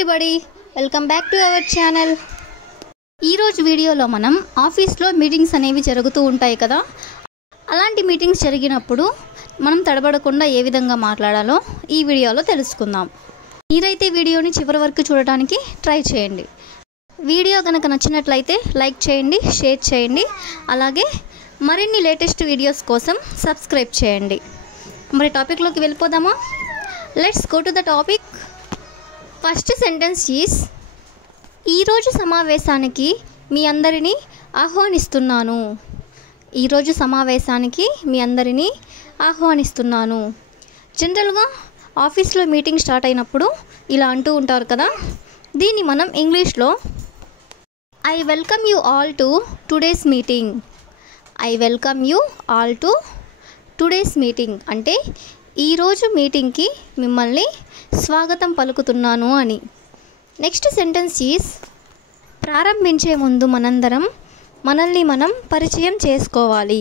Everybody, welcome back to our channel. ఈరోజు వీడియోలో మనం ఆఫీస్లో మీటింగ్స్ అనేవి జరుగుతూ ఉంటాయి కదా. అలాంటి మీటింగ్స్ జరిగినప్పుడు మనం తడబడకుండా ఏ విధంగా మాట్లాడాలో ఈ వీడియోలో తెలుసుకుందాం. మీరైతే వీడియోని చివరి వరకు చూడడానికి ట్రై చేయండి. వీడియో కనుక నచ్చినట్లయితే లైక్ చేయండి, షేర్ చేయండి. అలాగే మరిన్ని లేటెస్ట్ వీడియోస్ కోసం సబ్స్క్రైబ్ చేయండి. మరి టాపిక్లోకి వెళ్ళిపోదామా? Let's go to the topic. First sentence is, ఈరోజు సమావేశానికి మీ అందరినీ ఆహ్వానిస్తున్నాను. ఈరోజు సమావేశానికి మీ అందరినీ ఆహ్వానిస్తున్నాను. జనరల్గా ఆఫీస్లో మీటింగ్ స్టార్ట్ అయినప్పుడు ఇలా అంటూ ఉంటారు కదా. దీన్ని మనం ఇంగ్లీష్లో I welcome you all to today's meeting. I welcome you all to today's meeting అంటే ఈరోజు మీటింగ్కి మిమ్మల్ని స్వాగతం పలుకుతున్నాను అని. నెక్స్ట్ సెంటెన్స్ ఈస్, ప్రారంభించే ముందు మనల్ని మనం పరిచయం చేసుకోవాలి.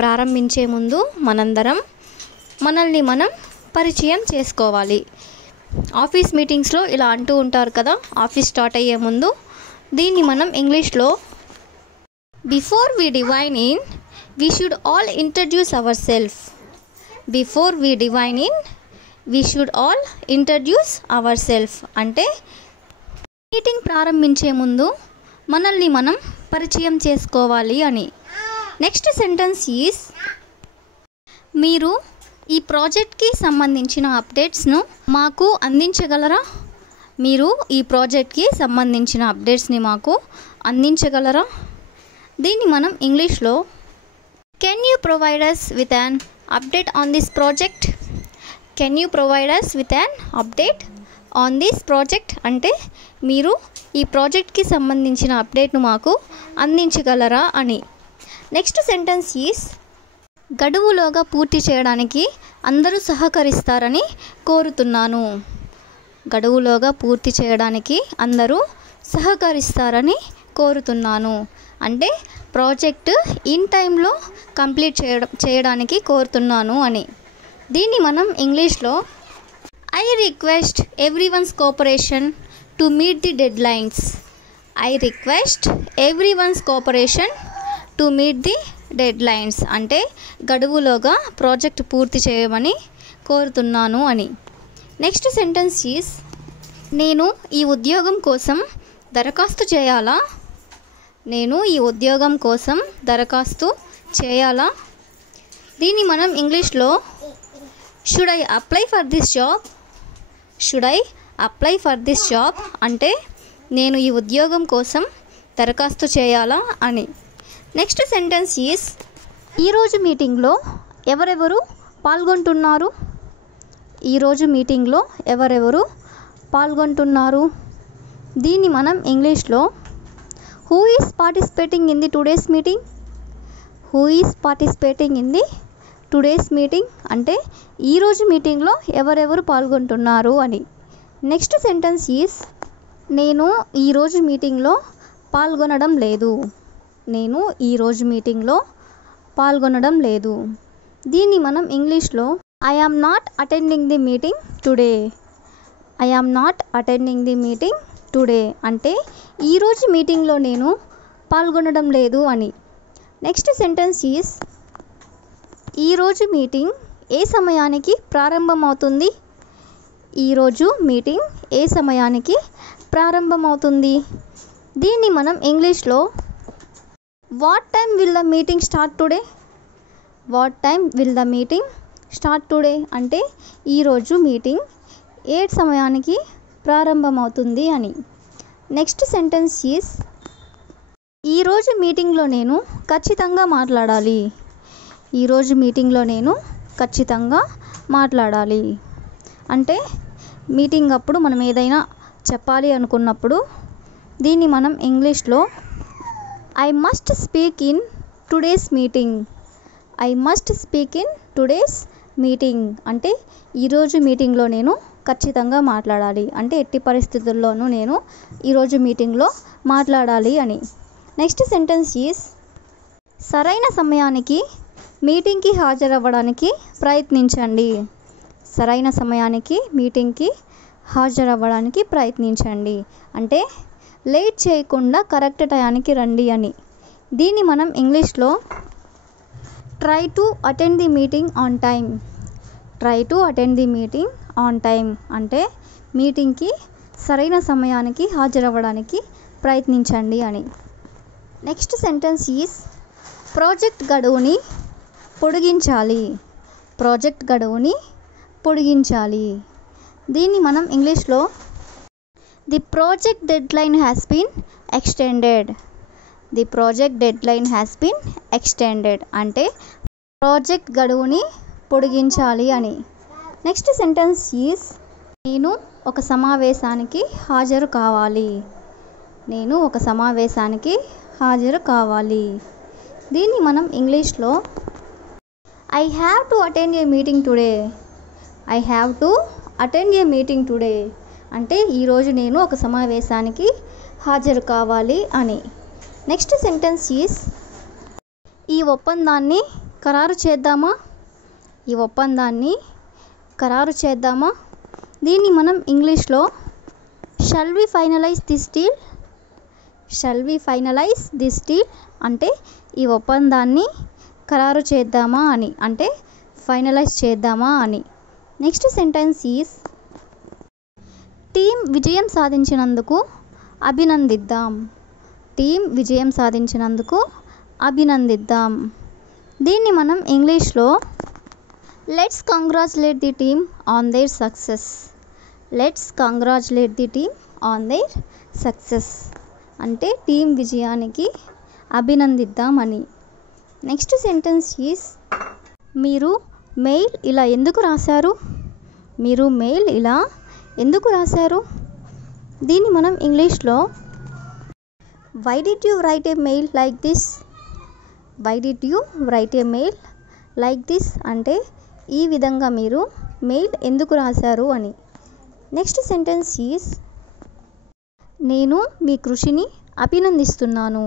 ప్రారంభించే ముందు మనల్ని మనం పరిచయం చేసుకోవాలి. ఆఫీస్ మీటింగ్స్లో ఇలా అంటూ ఉంటారు కదా ఆఫీస్ స్టార్ట్ అయ్యే ముందు. దీన్ని మనం ఇంగ్లీష్లో before we divine in we should all introduce our self. Before we divine in we should all introduce our self అంటే మీటింగ్ ప్రారంభించే ముందు మనల్ని మనం పరిచయం చేసుకోవాలి అని. నెక్స్ట్ సెంటెన్స్ ఈస్, మీరు ఈ ప్రాజెక్ట్కి సంబంధించిన అప్డేట్స్ను మాకు అందించగలరా? మీరు ఈ ప్రాజెక్ట్కి సంబంధించిన అప్డేట్స్ని మాకు అందించగలరా? దీన్ని మనం ఇంగ్లీష్లో can you provide us with an update on this project? Can you provide us with an update on this project అంటే మీరు ఈ ప్రాజెక్ట్కి సంబంధించిన అప్డేట్ను మాకు అందించగలరా అని. నెక్స్ట్ సెంటెన్స్ ఈస్, గడువులోగా పూర్తి చేయడానికి అందరూ సహకరిస్తారని కోరుతున్నాను. గడువులోగా పూర్తి చేయడానికి అందరూ సహకరిస్తారని కోరుతున్నాను అంటే ప్రాజెక్ట్ ఇన్ టైంలో కంప్లీట్ చేయడానికి కోరుతున్నాను అని. దీన్ని మనం ఇంగ్లీష్లో I request everyone's cooperation to meet the dead lines. I request everyone's cooperation to meet the dead lines అంటే గడువులోగా ప్రాజెక్ట్ పూర్తి చేయమని కోరుతున్నాను అని. నెక్స్ట్ సెంటెన్స్ ఈస్, నేను ఈ ఉద్యోగం కోసం దరఖాస్తు చేయాలా? నేను ఈ ఉద్యోగం కోసం దరఖాస్తు చేయాలా? దీన్ని మనం ఇంగ్లీష్లో should I apply for this job? Should I apply for this job అంటే నేను ఈ ఉద్యోగం కోసం దరఖాస్తు చేయాలా అని. నెక్స్ట్ సెంటెన్స్ ఈస్, ఈరోజు మీటింగ్లో ఎవరెవరు పాల్గొంటున్నారు? ఈరోజు మీటింగ్లో ఎవరెవరు పాల్గొంటున్నారు? దీన్ని మనం ఇంగ్లీష్లో who is participating in the today's meeting? Who is participating in the today's meeting అంటే ఈరోజు మీటింగ్లో ఎవరెవరు పాల్గొంటున్నారు అని. నెక్స్ట్ సెంటెన్స్ ఈస్, నేను ఈరోజు మీటింగ్లో పాల్గొనడం లేదు. నేను ఈరోజు మీటింగ్లో పాల్గొనడం లేదు. దీన్ని మనం ఇంగ్లీష్లో I am not attending the meeting today. I am not attending the meeting today అంటే ఈరోజు మీటింగ్లో నేను పాల్గొనడం లేదు అని. నెక్స్ట్ సెంటెన్స్ ఈస్, ఈరోజు మీటింగ్ ఏ సమయానికి ప్రారంభమవుతుంది? ఈరోజు మీటింగ్ ఏ సమయానికి ప్రారంభమవుతుంది? దీన్ని మనం ఇంగ్లీష్లో what time will the meeting start today? What time will the meeting start today అంటే ఈరోజు మీటింగ్ ఏ సమయానికి ప్రారంభమవుతుంది అని. నెక్స్ట్ సెంటెన్స్ ఈస్, ఈరోజు మీటింగ్లో నేను ఖచ్చితంగా మాట్లాడాలి. ఈరోజు మీటింగ్లో నేను ఖచ్చితంగా మాట్లాడాలి అంటే మీటింగ్ అప్పుడు మనం ఏదైనా చెప్పాలి అనుకున్నప్పుడు దీన్ని మనం ఇంగ్లీష్లో I must speak in today's meeting. I must speak in today's meeting అంటే ఈరోజు మీటింగ్లో నేను ఖచ్చితంగా మాట్లాడాలి అంటే ఎట్టి పరిస్థితుల్లోనూ నేను ఈరోజు మీటింగ్లో మాట్లాడాలి అని. నెక్స్ట్ సెంటెన్స్ ఈస్, సరైన సమయానికి మీటింగ్కి హాజరవ్వడానికి ప్రయత్నించండి. సరైన సమయానికి మీటింగ్కి హాజరవ్వడానికి ప్రయత్నించండి. అంటే లేట్ చేయకుండా కరెక్ట్ టయానికి రండి అని. దీన్ని మనం ఇంగ్లీష్లో try to attend the meeting on time. Try to attend the meeting on time అంటే మీటింగ్కి సరైన సమయానికి హాజరవ్వడానికి ప్రయత్నించండి అని. నెక్స్ట్ సెంటెన్స్ ఈజ్ ప్రాజెక్ట్ గడువుని పొడిగించాలి. ప్రాజెక్ట్ గడువుని పొడిగించాలి. దీన్ని మనం ఇంగ్లీష్లో the project deadline has been extended. The project deadline has been extended అంటే ప్రాజెక్ట్ గడువుని పొడిగించాలి అని. నెక్స్ట్ సెంటెన్స్ ఈజ్ నేను ఒక సమావేశానికి హాజరు కావాలి. నేను ఒక సమావేశానికి హాజరు కావాలి. దీన్ని మనం ఇంగ్లీష్లో I have to attend A meeting today. I have to attend A meeting today అంటే ఈరోజు నేను ఒక సమావేశానికి హాజరు కావాలి అని. నెక్స్ట్ సెంటెన్స్ ఈజ్ ఈ ఒప్పందాన్ని ఖరారు చేద్దామా. ఈ ఒప్పందాన్ని ఖరారు చేద్దామా. దీన్ని మనం ఇంగ్లీష్లో shall we finalize this deal. Shall we finalize this deal అంటే ఈ ఒప్పందాన్ని ఖరారు చేద్దామా అని అంటే ఫైనలైజ్ చేద్దామా అని. నెక్స్ట్ సెంటెన్స్ ఈజ్ టీం విజయం సాధించినందుకు అభినందిద్దాం. టీం విజయం సాధించినందుకు అభినందిద్దాం. దీన్ని మనం ఇంగ్లీష్లో let's congratulate the team on their success. Let's congratulate the team on their success అంటే టీం విజయానికి అభినందిద్దామని. నెక్స్ట్ సెంటెన్స్ ఈజ్ మీరు మెయిల్ ఇలా ఎందుకు రాశారు. మీరు మెయిల్ ఇలా ఎందుకు రాశారు. దీన్ని మనం ఇంగ్లీష్లో why did you write a mail like this. Why did you write a mail like this అంటే ఈ విధంగా మీరు మెయిల్ ఎందుకు రాశారు అని. నెక్స్ట్ సెంటెన్స్ ఈజ్ నేను మీ కృషిని అభినందిస్తున్నాను.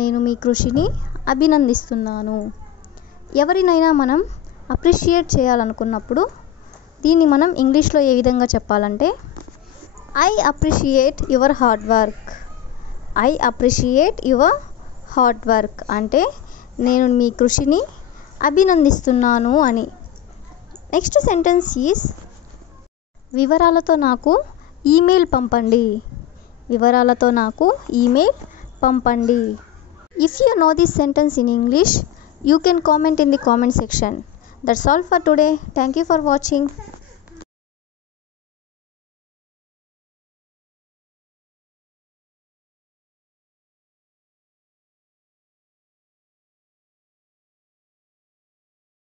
నేను మీ కృషిని అభినందిస్తున్నాను. ఎవరినైనా మనం అప్రిషియేట్ చేయాలనుకున్నప్పుడు దీన్ని మనం ఇంగ్లీష్లో ఏ విధంగా చెప్పాలంటే I appreciate your hard work. I appreciate your hard work అంటే నేను మీ కృషిని అభినందిస్తున్నాను అని. నెక్స్ట్ సెంటెన్స్ ఈజ్ వివరాలతో నాకు ఈమెయిల్ పంపండి. వివరాలతో నాకు ఈమెయిల్ పంపండి. If you know this sentence in English, you can comment in the comment section. That's all for today. Thank you for watching.